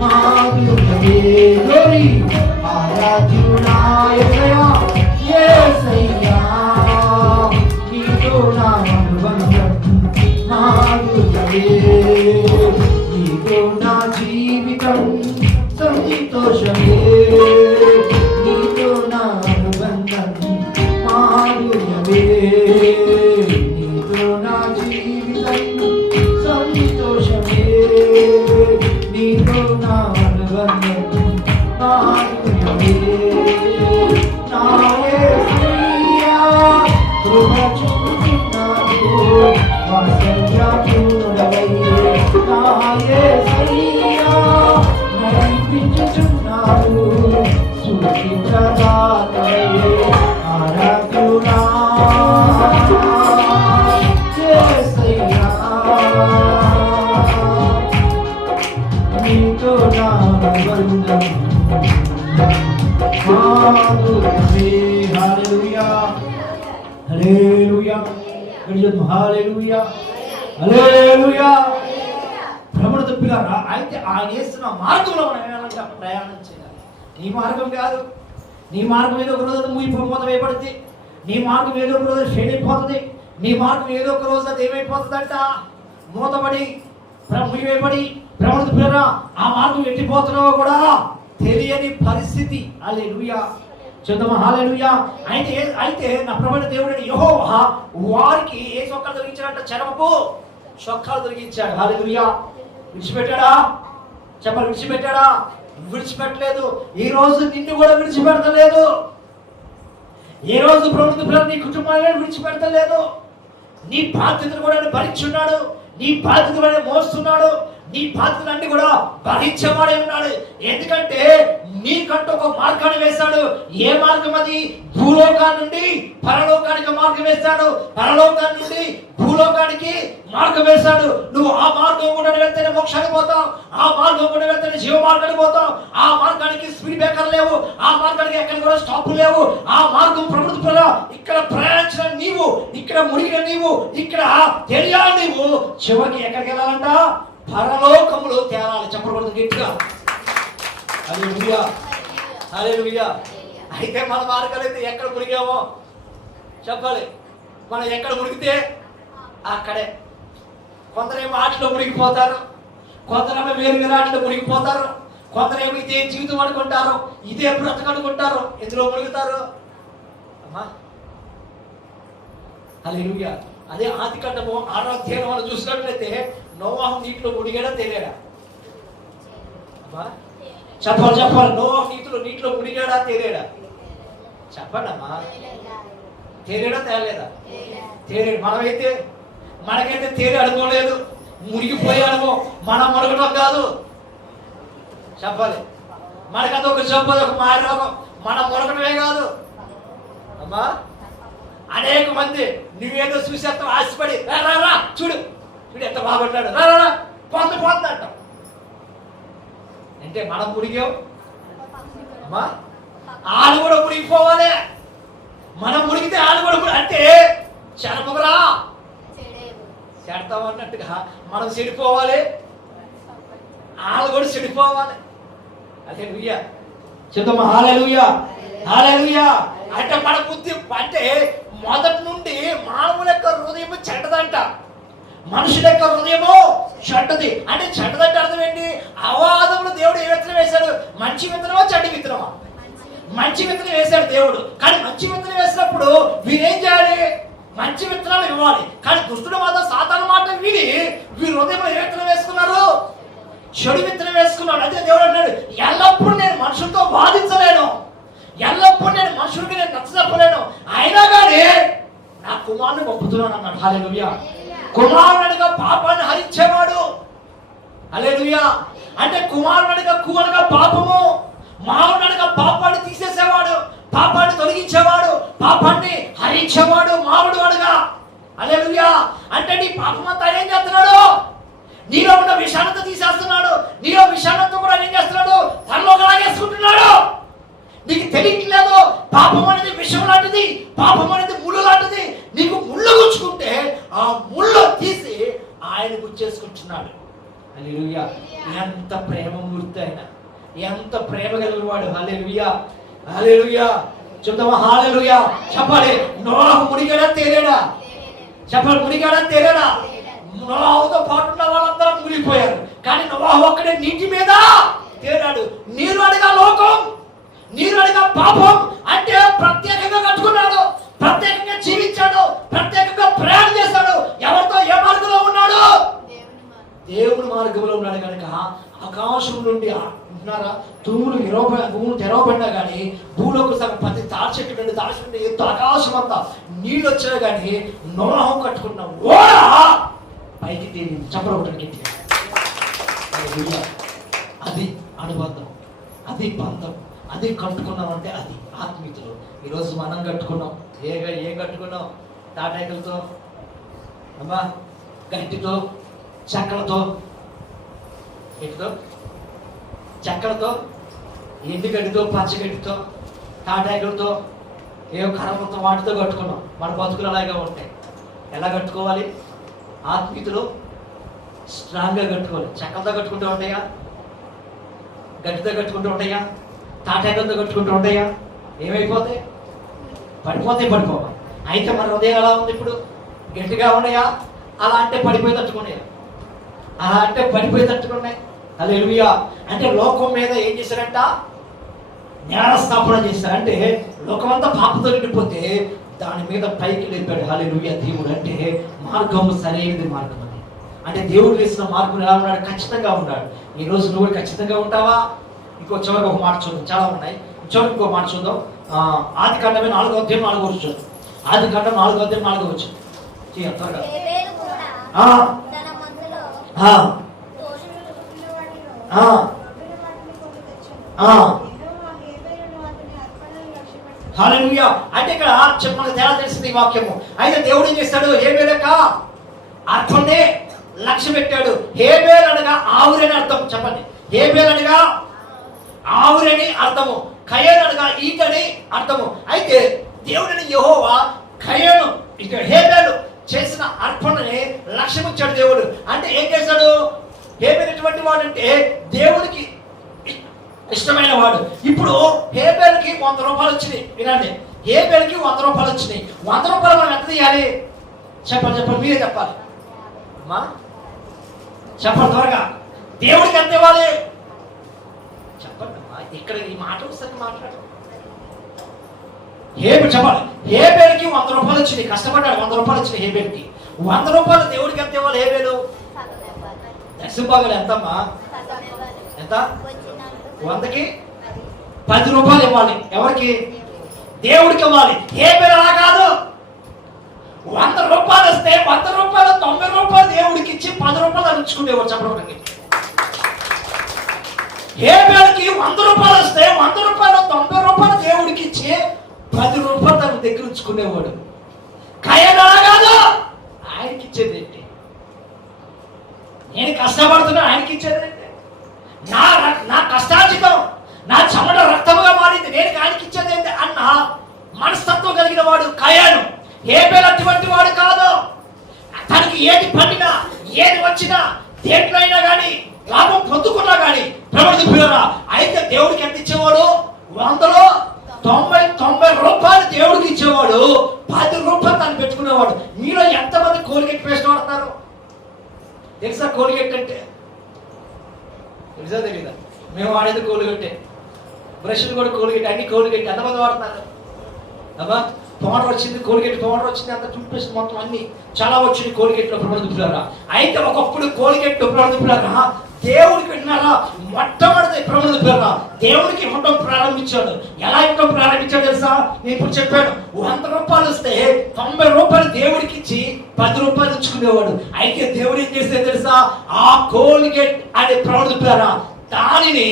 మాధుర్యమే. గోరి. ఆరాధ్యుడా యేసయ్యా, నీతో నా అనుబంధం మాధుర్యమే. నీతో నా జీవితం సంతోషమే. నీతో నా అనుబంధం నీతో నా జీవితం సంతోషమే, నీతో నా అనుబంధం ఆత్మీయమే. నా యేసయ్యా కృప చూపినావు, వాత్సల్య పూర్ణుడవై. నా యేసయ్యా నడిపించుచున్నావు, సుఖించదాతవై. ఆరాధ్యుడా యేసయ్యా, నీతో నా బంధం మాధుర్యమే. హల్లెలూయా హల్లెలూయా హల్లెలూయా హల్లెలూయా. భ్రమణ తప్పిలారా, అయితే ఆయన వేస్తున్న మార్గంలో మనం ఏమైనా ప్రయాణం చేయాలి. నీ మార్గం కాదు. నీ మార్గం ఏదో ఒక రోజు మూత వేయబడుతుంది. నీ మార్గం ఏదో ఒక రోజు ఫెయిల్ అయిపోతుంది. నీ మార్గం ఏదో ఒక రోజు అది ఏమైపోతుందంట, మూతబడి ముయ్యబడి భ్రమణ తప్పిలారా ఆ మార్గం ఎట్టిపోతున్నావో కూడా తెలియని పరిస్థితి. హల్లెలూయా చూద్దామా. హల్లెలూయా. అయితే నా ప్రభువైన దేవుడైన యెహోవా వారికి ఏ చొక్కాలు తొలగించాడంట? చర్మపు చొక్కాలు తొలగించాడు. హల్లెలూయా. విడిచిపెట్టాడా? చెప్పాలి, విడిచిపెట్టాడా? విడిచిపెట్టలేదు. ఈ రోజు నిన్ను కూడా విడిచిపెడతలేదు. ఏ రోజు ప్రభుత్వ నీ కుటుంబాన్ని విడిచిపెడతలేదు. నీ బాధ్యతను కూడా భరించున్నాడు. నీ బాధ్యతను మోస్తున్నాడు. నీ బాధ్యతలన్నీ కూడా భరించేవాడే ఉన్నాడు. ఎందుకంటే నీకంటూ ఒక మార్గాన్ని వేశాడు. ఏ మార్గం అది? భూలోకాన్ని నుండి పరలోకానికి మార్గం వేశాడు. పరలోకాన్ని నుండి భూలోకానికి మార్గం వేశాడు. నువ్వు ఆ మార్గం కూడా వెళ్తేనే మోక్షానికి పోతావు. ఆ మార్గం కూడా వెళ్తేనే జీవ మార్గానికి పోతావు. ఆ మార్గానికి స్పీడ్ బ్రేకర్ లేవు. ఆ మార్గానికి ఎక్కడ కూడా స్టాప్ లేవు. ఆ మార్గం ప్రభుత్వ ఇక్కడ ప్రయాణించిన నీవు, ఇక్కడ మునిగిన నీవు, ఇక్కడ తెలియాలి నీవు చివరికి ఎక్కడికి వెళ్ళాలంట? పరలోకములో తేలాలి. చెప్పకూడదు గట్టిగా. హల్లెలూయా హల్లెలూయా. అయితే మన మార్గాలు అయితే ఎక్కడ మునిగామో చెప్పాలి. మనం ఎక్కడ మునిగితే అక్కడే. కొందరేమో ఆటలో మునిగిపోతారు, కొందరేమో వేరు వేరు ఆటలో మునిగిపోతారు, కొందరేమో ఇదే జీవితం అనుకుంటారు, ఇదే బ్రతుకు అనుకుంటారు. ఎందులో మునుగుతారు అమ్మా? హల్లెలూయా. అదే ఆదికాండము 6వ అధ్యాయం మనం చూసినట్లయితే నోవాహు నీటిలో మునిగాడా తేలాడా? అమ్మా చెప్పాలి. నోవాహు నీటిలో మునిగాడా తేలాడా? చెప్పండి అమ్మా. తేలాడా తేలేదా? తేలాడు. మనకైతే తేలి అనుకోలేదు, మునిగిపోయాడమో. మనం మునగడం కాదు. చెప్పాలి. మనకది ఒక జబ్బు, ఒక మాయరోగం. మనం మునగడమే కాదు అమ్మా. అనేక మంది నువ్వేదో చూసేస్తావు ఆశపడి రా చూడు ఎంత బాగుంటాడు, రా పొందంట. అంటే మనం మునిగాం అమ్మా. ఆడు కూడా మునిగిపోవాలి. మనం మునిగితే ఆడు కూడా అంటే చెడముగరా చెడతామన్నట్టుగా మనం చెడిపోవాలి, ఆడు కూడా చెడిపోవాలి. హల్లెలూయా చెప్తామా. హల్లెలూయా హల్లెలూయా. అంటే మన బుద్ధి అంటే మొదటి నుండి మానవుల యొక్క హృదయము చెడ్డదంట, మనుషుల యొక్క హృదయము చెడ్డది. అంటే చెడ్డదంటే అర్థం ఏంటి? అవాదములు దేవుడు ఏ విత్తనం వేశాడు? మంచి విత్తనమా చెడ్డ విత్తనమా? మంచి విత్తనం వేశాడు దేవుడు. కానీ మంచి విత్తనం వేసినప్పుడు వీరేం చేయాలి? మంచి విత్తనాలు ఇవ్వాలి. కానీ దుష్టుడు మాత్రం సాతాను మాట విని వీరి హృదయంలో ఏ విత్తనం వేసుకున్నారు? చెడు విత్తనం వేసుకున్నాడు. అదే దేవుడు అన్నాడు, ఎల్లప్పుడూ నేను మనుషులతో వాదించలేను, ఎల్లప్పుడూ నేను మనుషులకి నేను నచ్చజెప్పలేను, అయినా కానీ నా కుమారుని పంపుతున్నాను అన్నాడు. హల్లెలూయా. కుమారునిగా పాపాన్ని హరించేవాడు. హల్లెలూయా. అంటే కుమారునిగా కుమారునిగా పాపము, మానవునిగా పాపాన్ని తీసేసేవాడు, పాపాన్ని తొలగించేవాడు, పాపాన్ని హరించేవాడు మానవుడు వాడుగా. హల్లెలూయా. అంటే నీ పాపమంతా ఏం చేస్తున్నాడు? నీలో ఉన్న విషానంతా తీసేస్తున్నాడు. నీలో విషానంతా కూడా ఏం చేస్తున్నాడు? తనలో లాగేసుకుంటున్నాడు. నీకు తెలియట్లేదు. పాపం అనేది విషం లాంటిది, పాపం అనేది ముళ్ళు లాంటిది. నీకు ముళ్ళు గుచ్చుకుంటే ఆ ముళ్ళు తీసి ఆయన గుచ్చేసుకుంటున్నాడు. హల్లెలూయా. ఎంత ప్రేమమూర్తి ఆయన, ఎంత ప్రేమ కలిగినవాడు. హల్లెలూయా హల్లెలూయా చెప్తావా? హల్లెలూయా చెప్పాలి. నోవాహు మునిగాడా తేలాడా? చెప్పాలి. మునిగాడా తేలాడా? నోవాహుతో పాటు ఉన్న వాళ్ళందరూ మునిగిపోయారు. కానీ నోవాహు ఒక్కడే నీటి మీద తేలాడు. నీరు అడిగా లోకం, నీరు అడిగా పాపం. అంటే ప్రత్యేకంగా కట్టుకున్నాడు, ప్రత్యేకంగా జీవించాడు, నుండి అంటున్నారా భూములు తెరవబడినా కానీ భూలోకి సగం ప్రతి తాడి చెట్టు నుండి ఎత్తు ఆకాశం అంతా నీళ్ళు వచ్చినా కానీ నోహం కట్టుకున్న ఓడ పైకి తేలింది. చెప్పడానికి అది అనుబంధం, అది బంధం, అది కట్టుకున్నాం అంటే అది ఆత్మీయులు. ఈరోజు మనం కట్టుకున్నాం. ఏం కట్టుకున్నాం? తాటాకులతో, అమ్మా, గట్టితో, చెక్కలతో, ఎటుతో, చెక్కలతో, ఎండుగడ్డితో, పచ్చగడ్డితో, తాటాకులతో, ఏవో కర్రలతో, వాటితో కట్టుకున్నాం. మన బతుకులు అలాగే ఉంటాయి. ఎలా కట్టుకోవాలి? ఆత్మీయులు స్ట్రాంగ్గా కట్టుకోవాలి. చెక్కలతో కట్టుకుంటూ ఉంటాయా? గట్టితో కట్టుకుంటూ ఉంటాయా? తాటాకులతో కట్టుకుంటూ ఉంటాయా? ఏమైపోతాయి? పడిపోవాలి. అయితే మన హృదయం ఎలా ఉంది ఇప్పుడు? గట్టిగా ఉన్నాయా? అలా అంటే పడిపోయి తట్టుకున్నాయా? అలా అంటే పడిపోయి తట్టుకున్నాయి. హల్లెలూయా. అంటే లోకం మీద ఏం చేశారంట? జ్ఞానస్థాపన చేశారు. అంటే లోకమంతా పాపంతో నిండిపోతే దాని మీద పైకి లేపాడు. హల్లెలూయా. దేవుడు అంటే మార్గము సరైనది మార్గం అని. అంటే దేవుడు వేసిన మార్గం ఎలా ఉన్నాడు? ఖచ్చితంగా ఉన్నాడు. ఈరోజు నువ్వు ఖచ్చితంగా ఉంటావా? ఇంకో చివరికి ఒక మాట చూద్దాం. చాలా ఉన్నాయి. చివరికి ఇంకో మాట చూద్దాం. ఆదికాండమే 4వ అధ్యాయం 4వ వచనం. ఆదికాండం 4వ అధ్యాయం 4వ వచనం. త్వరగా. హల్లెలూయా. అంటే ఇక్కడ మనకు తేడా తెలిసింది ఈ వాక్యము. అయితే దేవుడు ఏం చేస్తాడు? హేబేలు యొక్క అర్పణే లక్ష్య పెట్టాడు. హేబేలు అనగా ఆవురని అర్థం. చెప్పండి. హేబేలు అనగా ఆవురని అర్థము, కయను అనగా ఈటని అర్థము. అయితే దేవుడిని యెహోవా కయను ఇక్కడ హేబేలు చేసిన అర్పణని లక్ష్యమిచ్చాడు దేవుడు. అంటే ఏం చేశాడు? హేబేలు ఎటువంటి వాడు అంటే దేవుడికి ఇష్టమైన వాడు. ఇప్పుడు హేబేలుకి 100 రూపాయలు వచ్చినాయి. వినండి, హేబేలుకి 100 రూపాయలు వచ్చినాయి. 100 రూపాయలు మనం ఎంత తీయాలి? చెప్పండి, మీరే చెప్పాలి. అమ్మా చెప్పండి త్వరగా. దేవుడికి ఎంత ఇవ్వాలి? చెప్పండి అమ్మా. ఇక్కడ ఈ మాట ఒకసారి మాట్లాడు. చెప్పాలి. హేబేలుకి 100 రూపాయలు వచ్చినాయి. కష్టపడ్డాడు. 100 రూపాయలు వచ్చినాయి హేబేలుకి. 100 రూపాయలు దేవుడికి ఎంత ఇవ్వాలి? హేబేలు దశంభాగాలు ఎంతమ్మా? ఎంత? 100కి 10 రూపాయలు ఇవ్వాలి. ఎవరికి? దేవుడికి ఇవ్వాలి. హేబేలు అలా కాదు. 100 రూపాయలు వస్తే 100 రూపాయలు 90 రూపాయలు దేవుడికి ఇచ్చి 10 రూపాయలు అందించుకునేవాడు. చెప్పడానికి హేబేలుకి 100 రూపాయలు వస్తే 100 రూపాయలు 90 రూపాయలు దేవుడికి ఇచ్చి 10 రూపాయలు తన దగ్గర ఉంచుకునేవాడు. కయను అలా కాదు. ఆయనకి ఇచ్చేది ఏంటి? నేను కష్టపడుతున్నా, ఆయనకి ఇచ్చేది ఏంటి? నా కష్టార్జితం, నా చెమట రక్తముగా మారింది, నేను ఆయనకి ఇచ్చేది ఏంటి అన్న మనస్తత్వం కలిగిన వాడు కయను. హేబేలు అటువంటి వాడు కాదు. తనకి ఏది పండినా, ఏది వచ్చినా, దేంట్లో అయినా కానీ లాభం పొందుకున్నా కానీ ప్రవర్తిపోయారా. అయితే దేవుడికి ఎంత ఇచ్చేవాడు? 100లో 90 రూపాయలు దేవుడికి ఇచ్చేవాడు. 10 రూపాయలు తను పెట్టుకునేవాడు. మీలో ఎంతమంది కోల్గేట్ పేస్ట్ వాడుతున్నారు? తెలుసా కోల్గేట్ అంటే? తెలుసా తెలీదా? మేము వాడేది కోల్గేటే. బ్రష్లు కూడా కోల్గేట్, అన్ని కోల్గేట్. ఎంతమంది వాడుతున్నారు? అమ్మా పౌడర్ వచ్చింది, కోల్గేట్ పౌడర్ వచ్చింది, అంత టూత్ పేస్ట్ మొత్తం అన్ని చాలా వచ్చింది కోల్గేట్ లో. ప్రబలదుపులారా. అయితే ఒకప్పుడు కోల్గేట్ ప్రబలదుపులారా దేవుడికి విన్నారా? మొట్టమొదటి ప్రబలదుపులారా దేవుడికి ఇవ్వడం ప్రారంభించాడు. ఎలా ఇవ్వడం ప్రారంభించాడు తెలుసా? నేను ఇప్పుడు చెప్పాను. 100 రూపాయలు వస్తే 90 రూపాయలు దేవుడికి ఇచ్చి 10 రూపాయలు ఇచ్చుకునేవాడు. అయితే దేవుడు ఏం చేస్తే తెలుసా? ఆ కోల్గేట్ అనే ప్రబలదుపులారా దానిని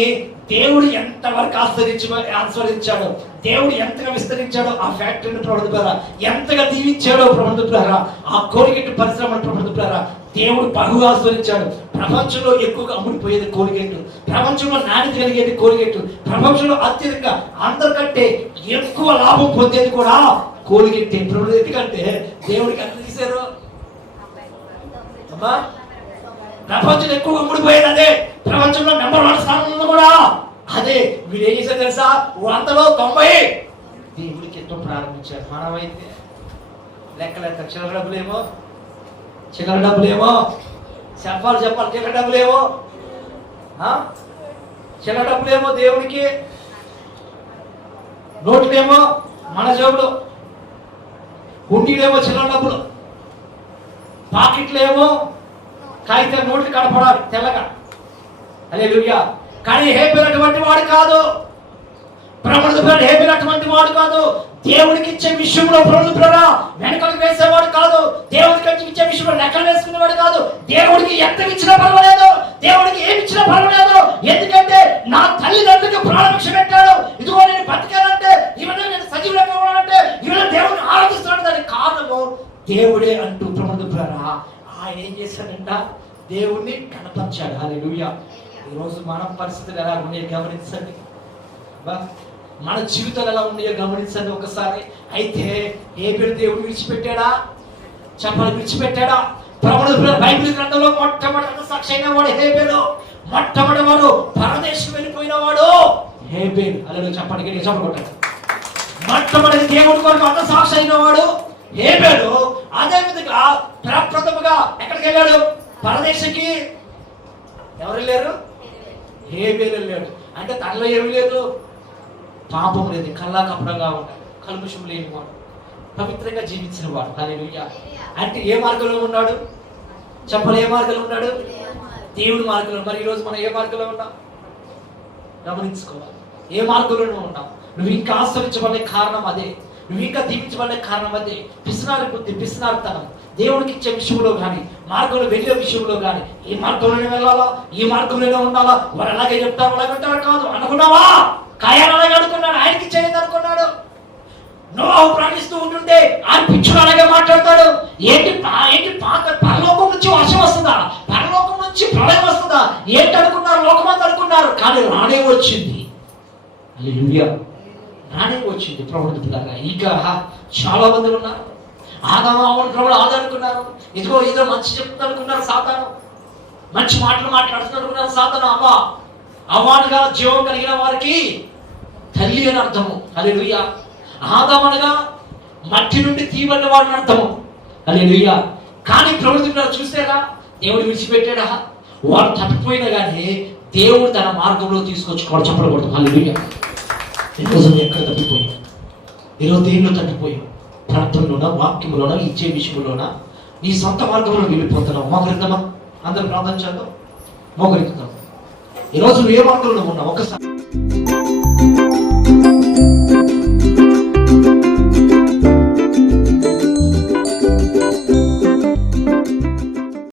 దేవుడు ఎంతవరకు ఆస్వాదించాడు, దేవుడు ఎంతగా విస్తరించాడో ఆ ఫ్యాక్టరీని ప్రబలదుపులారా, ఎంతగా దీవించాడో ప్రబలదుపులారా, ఆ కోల్గేట్ పరిశ్రమను ప్రబలదుపులారా దేవుడు బహుగా ఆస్వాదించాడు. ప్రపంచంలో ఎక్కువగా అమ్ముడిపోయేది కోల్గేట్, ప్రపంచంలో నాణ్యత కలిగేది కోల్గేట్, ప్రపంచంలో అత్యధిక అందరికంటే ఎక్కువ లాభం పొందేది కూడా కోల్గేట్. ఎందుకంటే దేవుడికి ఎంత తీశారు అమ్మా? ప్రపంచంలో ఎక్కువ అమ్ముడిపోయేది అదే. ప్రపంచంలో నెంబర్ 1 స్థానంలో కూడా అదే. మీరు ఏం చేశారు తెలుసా? 100లో 90 దేవుడికి ఎంతో ప్రారంభించారు. మనమైతే లెక్కలేక చిల్లర డబ్బులేమో చెప్పాలి. చిల్లర డబ్బులేమో దేవుడికి, నోట్లేమో మన జేబులో, హుండీలేమో చిల్లర డబ్బులు, పాకెట్లేమో కాగితాల నోట్లు కనపడాలి తెల్లగా. హల్లెలూయా. కానీ హేబెలు అటువంటి వాడు కాదు. ప్రభుత్వ హేబెలు అటువంటి వాడు కాదు. దేవుడికి ఇచ్చే విషయంలో ప్రభుత్వ వెనకలు వేసేవాడు కాదు. దేవుడికి ఇచ్చే విషయంలో లెక్కలు వేసుకునేవాడు కాదు. దేవుడికి ఎంత ఇచ్చినా పర్వాలేదు, దేవుడికి ఏమి ఇచ్చినా పర్వాలేదు. ఎందుకంటే నా తల్లిదండ్రులకు ప్రాణభిక్ష పెట్టాడు. ఇదిగో నేను బతికానంటే, ఇవన్నీ నేను సజీవులంగా ఉన్నానంటే, ఇవన్నీ దేవుడిని ఆరాధిస్తున్నాడు. దానికి కారణము దేవుడే అంటూ ప్రభుత్వ ఆయన ఏం చేశాడంట, దేవుణ్ణి కనపరిచాడు. హల్లెలూయా. ఈరోజు మన పరిస్థితులు ఎలా ఉన్నాయో గమనించండి. మన జీవితాలు ఎలా ఉన్నాయో గమనించండి ఒకసారి. అయితే హేబెలు దేవుడు విడిచిపెట్టాడా? చెప్పాలి, విడిచిపెట్టాడా? ప్రభుత్వ బైబిల్ గ్రంథంలో మొట్టమొదటి సాక్షి అయిన వాడు హేబెలు. మొట్టమొదటి వాడు పరదేశం వెళ్ళిపోయిన వాడు హేబెలు. అలా చెప్పండి, చెప్పకూడదు. మొట్టమొదటి దేవుడి కొరకు అంత సాక్షి అయిన వాడు హేబెలు. అదే విధంగా ప్రప్రథముగా ఎక్కడికి వెళ్ళాడు? పరదేశకి. ఎవరు వెళ్ళారు? హేబెలు వెళ్ళాడు. అంటే తనలో ఏమి లేదు, పాపం లేదు, కల్లా కపడంగా ఉన్నాడు, కల్ముషం లేని వాడు, పవిత్రంగా జీవించిన వాడు. హల్లెలూయా. అంటే ఏ మార్గంలో ఉన్నాడు? చెప్పలు, ఏ మార్గంలో ఉన్నాడు? దేవుడి మార్గంలో. మరి ఈరోజు మనం ఏ మార్గంలో ఉన్నాం గమనించుకోవాలి. ఏ మార్గంలో ఉన్నాం? నువ్వు ఇంకా ఆశ్రయించబడే కారణం అదే, నువ్వు ఇంకా దీవించబడే కారణం అదే. పిసినారి బుద్ధి, పిసినారితనం. దేవుడికి ఇచ్చే విషయంలో కానీ, మార్గంలో వెళ్ళే విషయంలో కానీ, ఈ మార్గంలోనే వెళ్ళాలా, ఈ మార్గంలోనే ఉండాలా, వారు అలాగే చెప్తారు, అలాగే ఉంటారు కాదు అనుకున్నావా? కాయాలు అలాగే అనుకున్నాడు, ఆయనకి చేయదు అనుకున్నాడు. నోవాహు ప్రాణిస్తూ ఉంటుంటే ఆయన పిచ్చుడు అలాగే మాట్లాడతాడు. ఏంటి పరలోకం నుంచి వర్షం వస్తుందా, పరలోకం నుంచి ప్రళయం వస్తుందా, ఏంటి అనుకున్నారు? లోకమంతా అనుకున్నారు, కానీ రానే వచ్చింది. హల్లెలూయా, రానే వచ్చింది. ప్రభుత్వ ఇంకా చాలా మంది ఉన్నారు. ఆదాము ప్రభుడు ఆదనుకున్నారు. ఇదిగో ఏదో మంచి చెప్తుంది అనుకున్నారు సాతాను, మంచి మాటలు మాట్లాడుతుంది అనుకున్నారు సాతాను. అవ్వానుగా జీవం కలిగిన వారికి తల్లి అని అర్థము. హల్లెలూయా. ఆదామనగా మట్టి నుండి తీయబడిన వాడిని అర్థము. హల్లెలూయా. కానీ ప్రభుత్వం చూసారా, దేవుడు విడిచిపెట్టాడా? వాడు తప్పిపోయినా కానీ దేవుడు తన మార్గంలో తీసుకొచ్చుకోవాలి. చెప్పకూడదు. హల్లెలూయా. ఈరోజు ఎక్కడ తప్పిపోయావు? ఈరోజు దేనిలో తప్పిపోయావు? ప్రార్థనలోనా, వాక్యంలోనా, ఇచ్చే విషయంలోనా, నీ సొంత మార్గంలో వెళ్ళిపోతున్నావు? మోకరిద్దామా? అందరూ ప్రార్థన చేద్దాం. మోకరిద్దాం. ఈరోజు ఏ మార్గంలో ఉన్నావు ఒకసారి